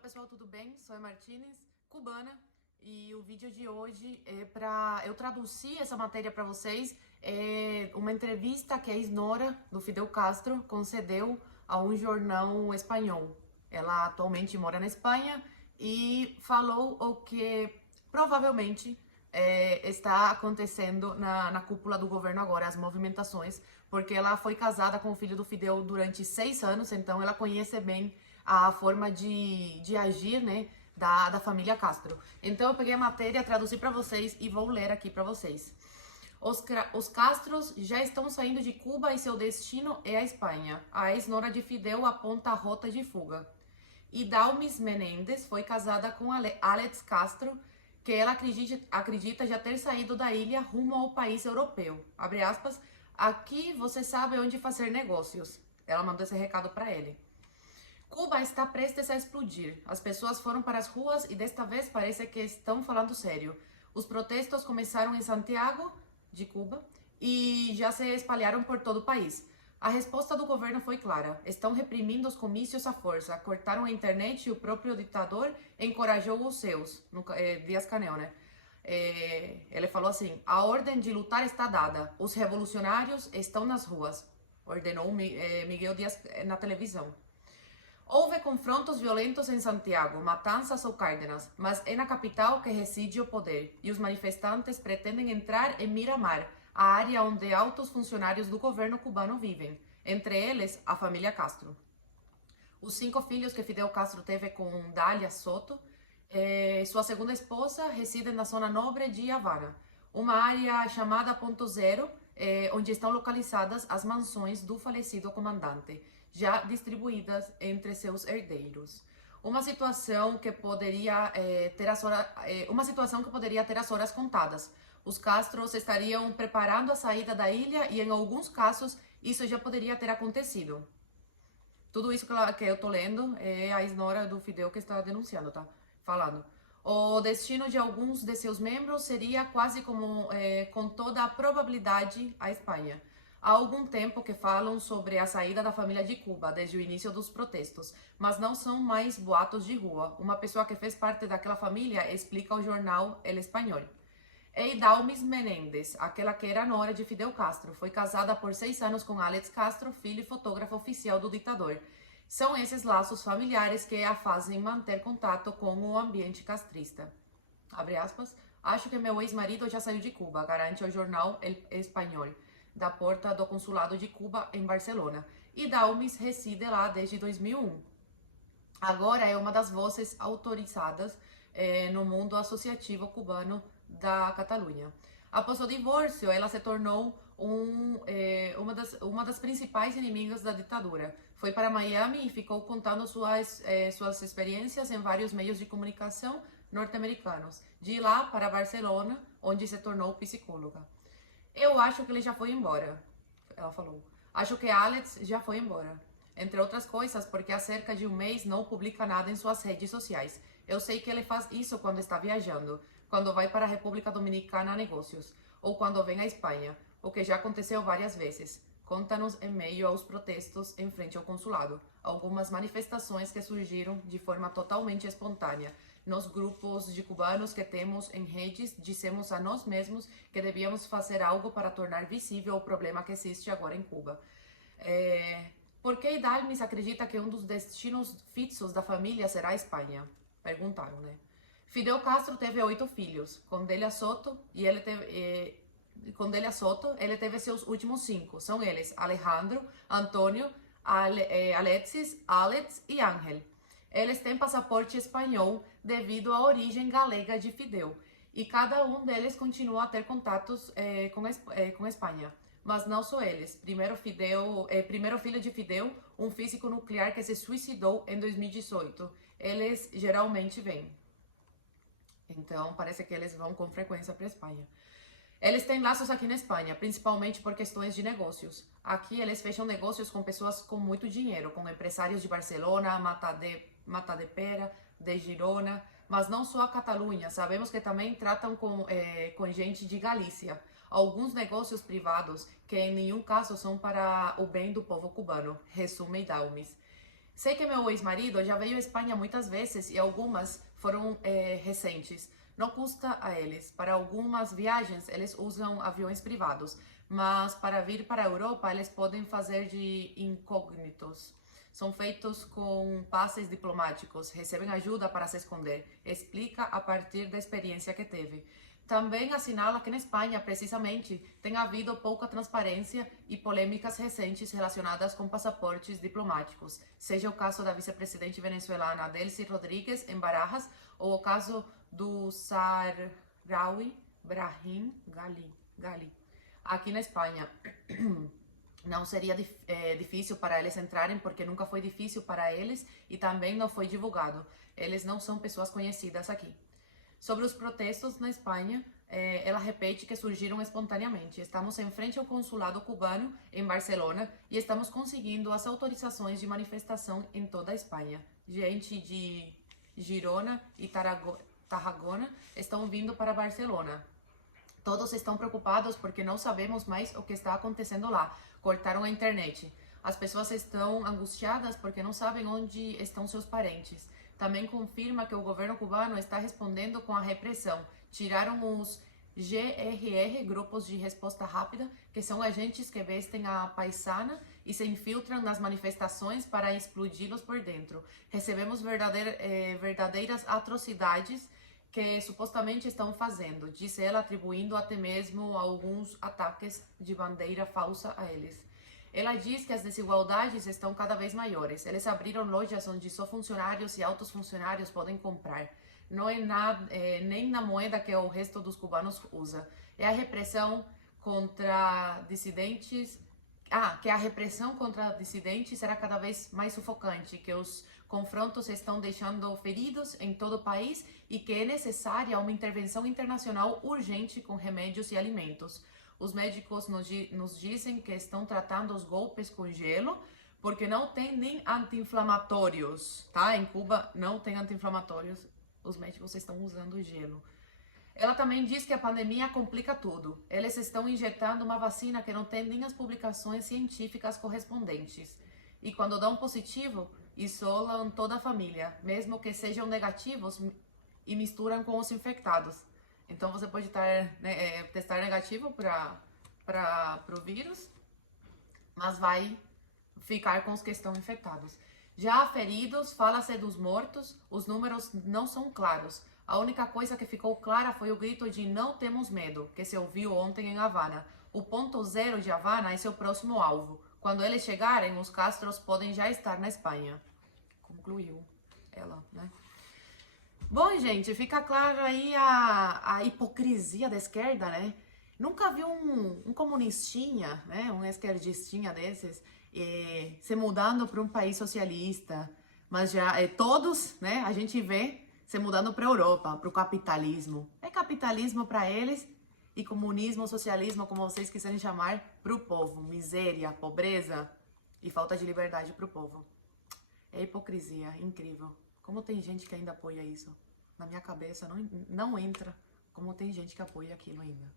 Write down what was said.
Olá pessoal, tudo bem? Sou a Martínez, cubana, e o vídeo de hoje é para eu traduzir essa matéria para vocês. É uma entrevista que a ex-nora do Fidel Castro concedeu a um jornal espanhol. Ela atualmente mora na Espanha e falou o que provavelmente está acontecendo na cúpula do governo agora, as movimentações, porque ela foi casada com o filho do Fidel durante 6 anos, então ela conhece bem a forma de agir, né, da família Castro. Então eu peguei a matéria, traduzi para vocês e vou ler aqui para vocês. Os Castros já estão saindo de Cuba e seu destino é a Espanha. A ex-nora de Fidel aponta a rota de fuga. E Dalmis Menendez foi casada com Alex Castro, que ela acredita já ter saído da ilha rumo ao país europeu. Abre aspas, aqui você sabe onde fazer negócios. Ela mandou esse recado para ele. Cuba está prestes a explodir. As pessoas foram para as ruas e desta vez parece que estão falando sério. Os protestos começaram em Santiago, de Cuba, e já se espalharam por todo o país. A resposta do governo foi clara. Estão reprimindo os comícios à força. Cortaram a internet e o próprio ditador encorajou os seus. Díaz-Canel, né? Ele falou assim, a ordem de lutar está dada. Os revolucionários estão nas ruas. Ordenou Miguel Díaz na televisão. Houve confrontos violentos em Santiago, Matanzas ou Cárdenas, mas é na capital que reside o poder, e os manifestantes pretendem entrar em Miramar, a área onde altos funcionários do governo cubano vivem, entre eles a família Castro. Os 5 filhos que Fidel Castro teve com Dalia Soto, sua segunda esposa, residem na zona nobre de Havana, uma área chamada Ponto Zero, onde estão localizadas as mansões do falecido comandante, já distribuídas entre seus herdeiros. Uma situação que poderia ter as horas contadas. Os Castros estariam preparando a saída da ilha e, em alguns casos, isso já poderia ter acontecido. Tudo isso que eu tô lendo é a ex-nora do Fidel que está denunciando, tá? Falando. O destino de alguns de seus membros seria quase como, com toda a probabilidade, a Espanha. Há algum tempo que falam sobre a saída da família de Cuba, desde o início dos protestos, mas não são mais boatos de rua. Uma pessoa que fez parte daquela família explica ao jornal El Español. Dalmis Menendez, aquela que era nora de Fidel Castro, foi casada por 6 anos com Alex Castro, filho e fotógrafo oficial do ditador. São esses laços familiares que a fazem manter contato com o ambiente castrista. Abre aspas, acho que meu ex-marido já saiu de Cuba, garante ao jornal El Español, da porta do consulado de Cuba em Barcelona. E Dalmis reside lá desde 2001. Agora é uma das vozes autorizadas no mundo associativo cubano da Catalunha. Após o divórcio, ela se tornou uma das principais inimigas da ditadura. Foi para Miami e ficou contando suas experiências em vários meios de comunicação norte-americanos. De lá para Barcelona, onde se tornou psicóloga. Eu acho que ele já foi embora, ela falou. Acho que Alex já foi embora. Entre outras coisas, porque há cerca de um mês não publica nada em suas redes sociais. Eu sei que ele faz isso quando está viajando, quando vai para a República Dominicana a negócios, ou quando vem à Espanha, o que já aconteceu várias vezes. Conta-nos em meio aos protestos em frente ao consulado, algumas manifestações que surgiram de forma totalmente espontânea. Nos grupos de cubanos que temos em redes, dissemos a nós mesmos que devíamos fazer algo para tornar visível o problema que existe agora em Cuba. Por que Dalmis acredita que um dos destinos fixos da família será a Espanha? Perguntaram, né? Fidel Castro teve 8 filhos. Com Delia Soto, ele teve seus últimos 5. São eles Alejandro, Antônio, Alexis, Alex e Ángel. Eles têm passaporte espanhol devido à origem galega de Fidel. E cada um deles continua a ter contatos com a Espanha. Mas não só eles. Primeiro filho de Fidel, um físico nuclear que se suicidou em 2018. Eles geralmente vêm. Então, parece que eles vão com frequência para a Espanha. Eles têm laços aqui na Espanha, principalmente por questões de negócios. Aqui eles fecham negócios com pessoas com muito dinheiro, com empresários de Barcelona, Matadepera, de Girona, mas não só a Catalunha. Sabemos que também tratam com gente de Galícia. Alguns negócios privados que em nenhum caso são para o bem do povo cubano, resume Dalmis. Sei que meu ex-marido já veio à Espanha muitas vezes e algumas foram recentes. Não custa a eles. Para algumas viagens, eles usam aviões privados, mas para vir para a Europa, eles podem fazer de incógnitos. São feitos com passes diplomáticos, recebem ajuda para se esconder. Explica a partir da experiência que teve. Também assinala que na Espanha, precisamente, tem havido pouca transparência e polêmicas recentes relacionadas com passaportes diplomáticos, seja o caso da vice-presidente venezuelana Delcy Rodríguez em Barajas ou o caso do Sahrawi Brahim Gali, aqui na Espanha. Não seria difícil para eles entrarem, porque nunca foi difícil para eles e também não foi divulgado. Eles não são pessoas conhecidas aqui. Sobre os protestos na Espanha, ela repete que surgiram espontaneamente. Estamos em frente ao consulado cubano em Barcelona e estamos conseguindo as autorizações de manifestação em toda a Espanha. Gente de Girona e Tarragona estão vindo para Barcelona. Todos estão preocupados porque não sabemos mais o que está acontecendo lá. Cortaram a internet. As pessoas estão angustiadas porque não sabem onde estão seus parentes. Também confirma que o governo cubano está respondendo com a repressão. Tiraram os GRR, Grupos de Resposta Rápida, que são agentes que vestem a paisana e se infiltram nas manifestações para explodi-los por dentro. Recebemos verdadeiras atrocidades que supostamente estão fazendo, disse ela, atribuindo até mesmo alguns ataques de bandeira falsa a eles. Ela diz que as desigualdades estão cada vez maiores. Eles abriram lojas onde só funcionários e altos funcionários podem comprar. Não é nem na moeda que o resto dos cubanos usa. É a repressão contra dissidentes. Que a repressão contra dissidentes será cada vez mais sufocante, que os confrontos estão deixando feridos em todo o país e que é necessária uma intervenção internacional urgente com remédios e alimentos. Os médicos nos dizem que estão tratando os golpes com gelo, porque não tem nem anti-inflamatórios, tá? Em Cuba não tem anti-inflamatórios, os médicos estão usando gelo. Ela também diz que a pandemia complica tudo. Eles estão injetando uma vacina que não tem nem as publicações científicas correspondentes. E quando dão positivo, isolam toda a família, mesmo que sejam negativos, e misturam com os infectados. Então você pode testar negativo para o vírus, mas vai ficar com os que estão infectados. Já feridos, fala-se dos mortos, os números não são claros. A única coisa que ficou clara foi o grito de "não temos medo", que se ouviu ontem em Havana. O ponto zero de Havana é seu próximo alvo. Quando eles chegarem, os Castros podem já estar na Espanha. Concluiu ela, né? Bom, gente, fica claro aí a hipocrisia da esquerda, né? Nunca vi um comunistinha, né? Um esquerdistinha desses se mudando para um país socialista. Mas já todos, né? A gente vê se mudando para a Europa, para o capitalismo. É capitalismo para eles e comunismo, socialismo, como vocês quiserem chamar, para o povo. Miséria, pobreza e falta de liberdade para o povo. É hipocrisia, incrível. Como tem gente que ainda apoia isso? Na minha cabeça não entra como tem gente que apoia aquilo ainda.